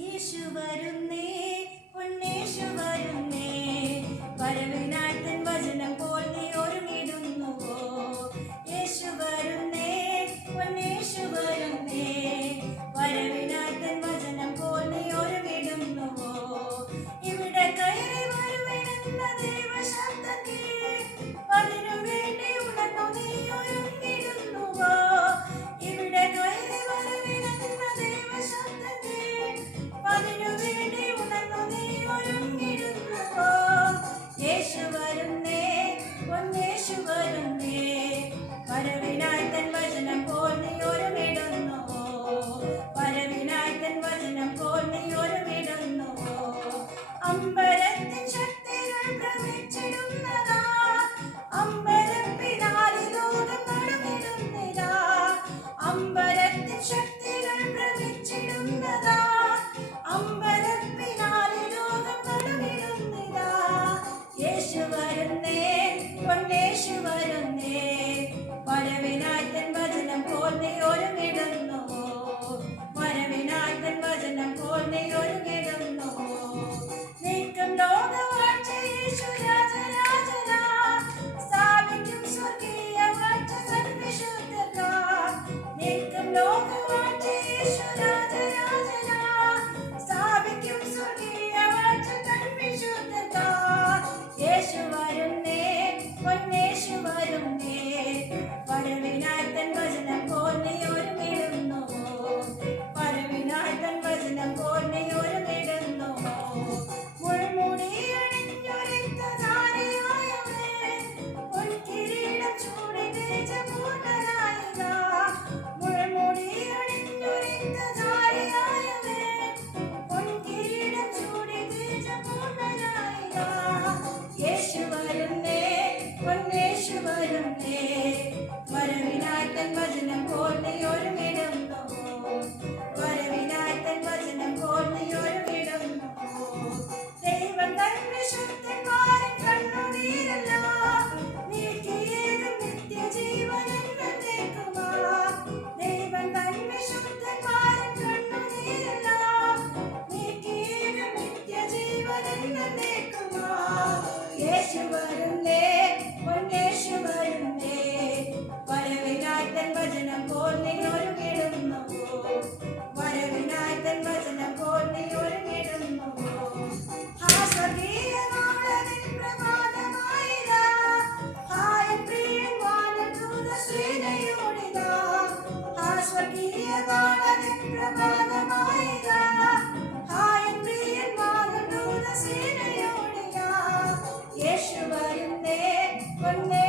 യേശു വരുന്നേ, ഉണ്ണേശു വരുന്നേ, വരവിനായി തൻ വചനം പോൽ നീ ഒരുങ്ങിടുന്നുവോ? യേശു വരുന്നേ, ഉണ്ണേശു വരുന്നേ, വരവിനായി തൻ വചനം പോൽ നീ ഒരുങ്ങിടുന്നുവോ? ഇവിടെ കയറി വരുമെന്ന ദൈവശബ്ദം കേട്ട് അതിനു വേണ്ടി ഉണർന്നു നീ ഒരുങ്ങിടുന്നുവോ? ഇവിടെ കയറി വരുമെന്ന ദൈവശബ്ദം കേട്ട് അതിനു വേണ്ടി ഉണർന്നു നീ ഒരുങ്ങിടുന്നുവോ? യേശു വരുന്നേ, പൊന്നേശു വരുന്നേ, വരവിനായി തൻ വചനം പോൽ നീ ഒരുങ്ങിടുന്നുവോ? വരവിനായി തൻ വചനം പോൽ നീ ഒരുങ്ങിടുന്നുവോ? അമ്പരത്തിൻ ശക്തികൾ ഭ്രമിച്ചിടുന്നതാ, അമ്പരപ്പിനാലി ലോകം നടുങ്ങിടുന്നിതാ. അമ്പരത്തിൻ ശക്തികൾ ഭ്രമിച്ചിടുന്നതാ, അമ്പരപ്പിനാലി ലോകം നടുങ്ങിടുന്നിതാ. യേശു വരുന്നേ, പൊന്നേശു വരുന്നേ, വരവിനായി തൻ വചനം പോൽ നീ ഒരുങ്ങിടുന്നുവോ? വരവിനായി തൻ വചനം പോൽ നീ ഒരുങ്ങിടുന്നുവോ? നീക്കും ലോകവാഴ്ച യേശു രാജരാജനാ, സ്ഥാപിക്കും സ്വർഗീയ വാഴ്ച തൻ വിശുദ്ധർക്കാ. നീക്കും ലോകവാഴ്ച യേശു രാജരാജനാ, സ്ഥാപിക്കും സ്വർഗീയ വാഴ്ച തൻ വിശുദ്ധർക്കാ. യേശു വരുന്നേ, പൊന്നേശു വരുന്നേ, വരവിനായി തൻ വചനം പോൽ നീ ഒരുങ്ങിടുന്നുവോ? വരവിനായി തൻ വചനം പോൽ നീ ഒരുങ്ങിടുന്നുവോ? മുൾമുടി അണിഞ്ഞൊരുത്ത നാരിയായവൻ, പൊൻകിരീടം ചൂടി തേജപൂർണ്ണനായിതാ. മുൾമുടി അണിഞ്ഞൊരുത്ത നാരിയായവൻ, പൊൻകിരീടം ചൂടി തേജപൂർണ്ണനായിതാ. യേശു വരുന്നേ, പൊന്നേശു വരുന്നേ, വരവിനായി തൻ വചനം പോൽ നീ ഒരുങ്ങിടുന്നുവോ? വരവിനായി തൻ വചനം പോൽ നീ ഒരുങ്ങിടുന്നുവോ? ദൈവം തൻ വിശുദ്ധന്മാരിൻ കണ്ണുനീരല്ല നീക്കിയേകും നിത്യജീവൻ എന്നേക്കുമാ. ദൈവം തൻ വിശുദ്ധന്മാരിൻ കണ്ണുനീരല്ല നീക്കിയേകും നിത്യജീവൻ എന്നേക്കുമാ. യേശു വരുന്നേ, പൊന്നേശു വരുന്നേ, വരവിനായി തൻ വചനം പോൽ നീ ഒരുങ്ങിടുന്നുവോ? വരവിനായി തൻ വചനം പോൽ നീ ഒരുങ്ങിടുന്നുവോ? ആ സ്വർഗീയ നാളതിൻ പ്രഭാതമായിതാ, ഹായ് പ്രിയൻ വാനദൂതസേനയോടിതാ. ആ സ്വർഗീയ നാളതിൻ പ്രഭാതമായിതാ, ഹായ് പ്രിയൻ വാനദൂതസേനയോടിതാ. യേശു വരുന്നേ, പൊന്നേ